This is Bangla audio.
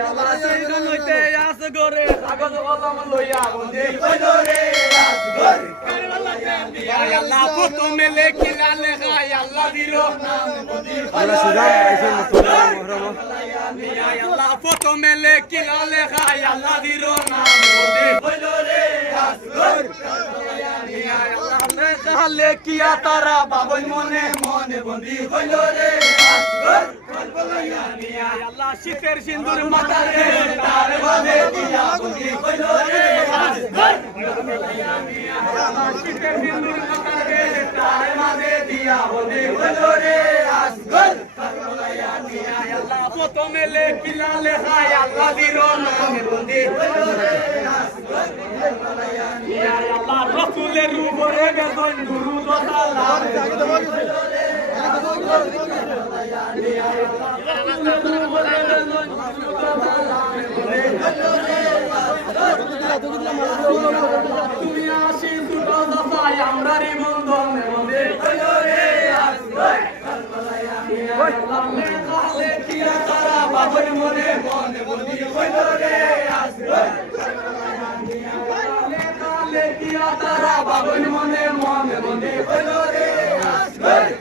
আল্লাহ সিজন হইতে আস গরে কাগজ কলম লইয়া বন্দি হইল রে আস গরে আল্লাহ প্রথমে লেখিলা লেখা আল্লাহ দিল নাম বন্দি হইল রে আল্লাহ প্রথমে লেখিলা লেখা আল্লাহ দিল নাম বন্দি হইল রে আস গরে আল্লাহ লেখা লেখিয়া তারা বাবুই মনে মনে বন্দি হইল রে আস গরে আল্লাহ শীতের সিন্দুর মাথারে তার ভাবে দিয়া বন্দি হইল রে আস গরে আল্লাহ শীতের সিন্দুর মাথারে তার ভাবে দিয়া বন্দি হইল রে আস গরে আল্লাহ প্রথমে লেখিলা লেখা আল্লাহ দিল নামে বন্দি হইল রে আস গরে আল্লাহ রাসূলের উপরে বেদন দুরূদ ও সালাম হইল রে তুমি আসি দুটো দফায় আমরা রে বন্ধন বন্দে হইল রে আস গরে লেখিয়া তারা বাবুর মনে মনে বন্দি হইল রে আস গরে লেখিয়া তারা বাবুর মনে মনে বন্দি হইল রে আস গরে